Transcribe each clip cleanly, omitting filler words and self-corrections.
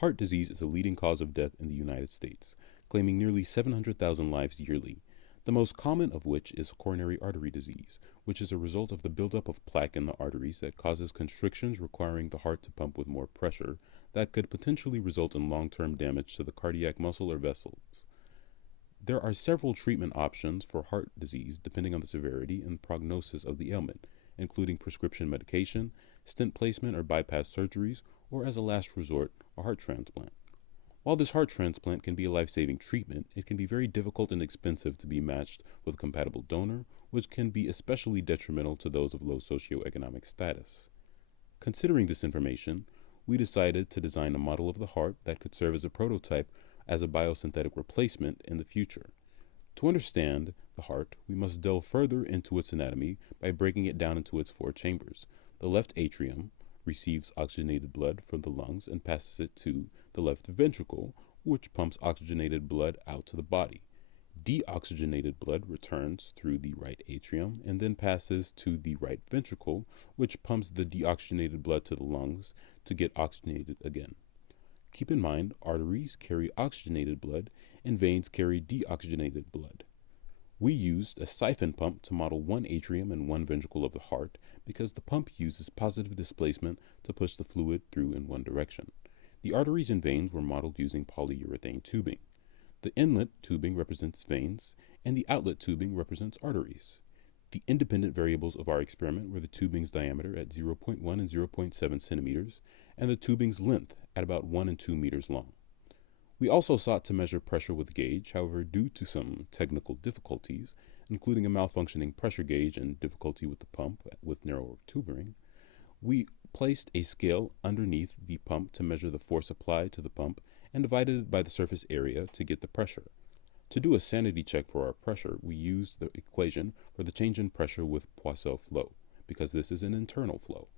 Heart disease is a leading cause of death in the United States, claiming nearly 700,000 lives yearly, the most common of which is coronary artery disease, which is a result of the buildup of plaque in the arteries that causes constrictions requiring the heart to pump with more pressure that could potentially result in long-term damage to the cardiac muscle or vessels. There are several treatment options for heart disease depending on the severity and prognosis of the ailment, including prescription medication, stent placement or bypass surgeries, or as a last resort, a heart transplant. While this heart transplant can be a life-saving treatment, it can be very difficult and expensive to be matched with a compatible donor, which can be especially detrimental to those of low socioeconomic status. Considering this information, we decided to design a model of the heart that could serve as a prototype as a biosynthetic replacement in the future. To understand the heart, we must delve further into its anatomy by breaking it down into its four chambers. The left atrium receives oxygenated blood from the lungs and passes it to the left ventricle, which pumps oxygenated blood out to the body. Deoxygenated blood returns through the right atrium and then passes to the right ventricle, which pumps the deoxygenated blood to the lungs to get oxygenated again. Keep in mind, arteries carry oxygenated blood and veins carry deoxygenated blood. We used a siphon pump to model one atrium and one ventricle of the heart because the pump uses positive displacement to push the fluid through in one direction. The arteries and veins were modeled using polyurethane tubing. The inlet tubing represents veins, and the outlet tubing represents arteries. The independent variables of our experiment were the tubing's diameter at 0.1 and 0.7 centimeters, and the tubing's length at about 1 and 2 meters long. We also sought to measure pressure with gauge, however, due to some technical difficulties, including a malfunctioning pressure gauge and difficulty with the pump with narrower tubing, we placed a scale underneath the pump to measure the force applied to the pump and divided it by the surface area to get the pressure. To do a sanity check for our pressure, we used the equation for the change in pressure with Poisson flow, because this is an internal flow.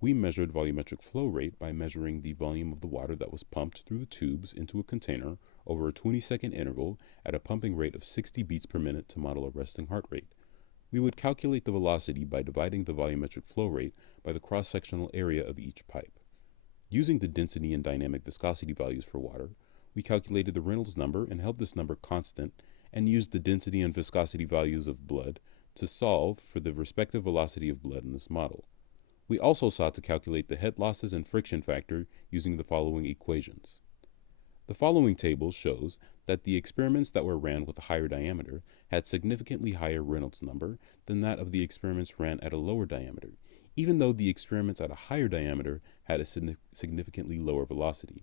We measured volumetric flow rate by measuring the volume of the water that was pumped through the tubes into a container over a 20-second interval at a pumping rate of 60 beats per minute to model a resting heart rate. We would calculate the velocity by dividing the volumetric flow rate by the cross-sectional area of each pipe. Using the density and dynamic viscosity values for water, we calculated the Reynolds number and held this number constant and used the density and viscosity values of blood to solve for the respective velocity of blood in this model. We also sought to calculate the head losses and friction factor using the following equations. The following table shows that the experiments that were ran with a higher diameter had significantly higher Reynolds number than that of the experiments ran at a lower diameter, even though the experiments at a higher diameter had a significantly lower velocity.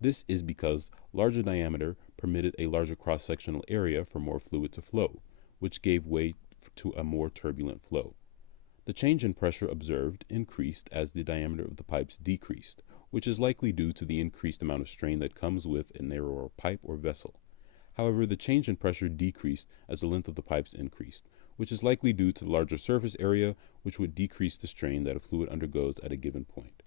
This is because larger diameter permitted a larger cross-sectional area for more fluid to flow, which gave way to a more turbulent flow. The change in pressure observed increased as the diameter of the pipes decreased, which is likely due to the increased amount of strain that comes with a narrower pipe or vessel. However, the change in pressure decreased as the length of the pipes increased, which is likely due to the larger surface area, which would decrease the strain that a fluid undergoes at a given point.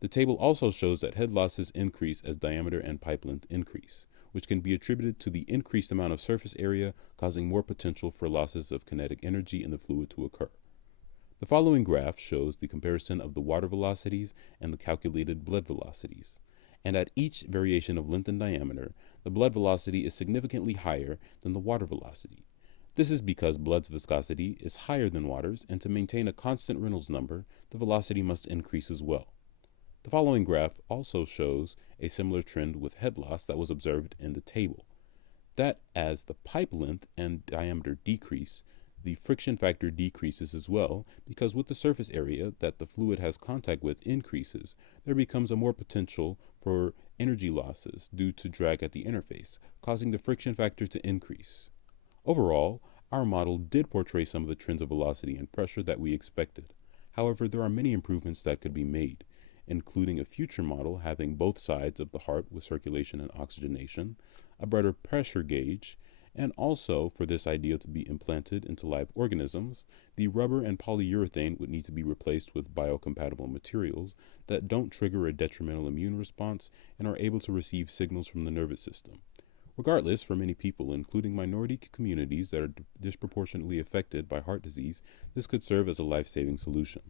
The table also shows that head losses increase as diameter and pipe length increase, which can be attributed to the increased amount of surface area causing more potential for losses of kinetic energy in the fluid to occur. The following graph shows the comparison of the water velocities and the calculated blood velocities. And at each variation of length and diameter, the blood velocity is significantly higher than the water velocity. This is because blood's viscosity is higher than water's, and to maintain a constant Reynolds number, the velocity must increase as well. The following graph also shows a similar trend with head loss that was observed in the table. That as the pipe length and diameter decrease, the friction factor decreases as well, because with the surface area that the fluid has contact with increases, there becomes a more potential for energy losses due to drag at the interface, causing the friction factor to increase. Overall, our model did portray some of the trends of velocity and pressure that we expected. However, there are many improvements that could be made, including a future model having both sides of the heart with circulation and oxygenation, a better pressure gauge, and also for this idea to be implanted into live organisms, the rubber and polyurethane would need to be replaced with biocompatible materials that don't trigger a detrimental immune response and are able to receive signals from the nervous system. Regardless, for many people, including minority communities that are disproportionately affected by heart disease, this could serve as a life-saving solution.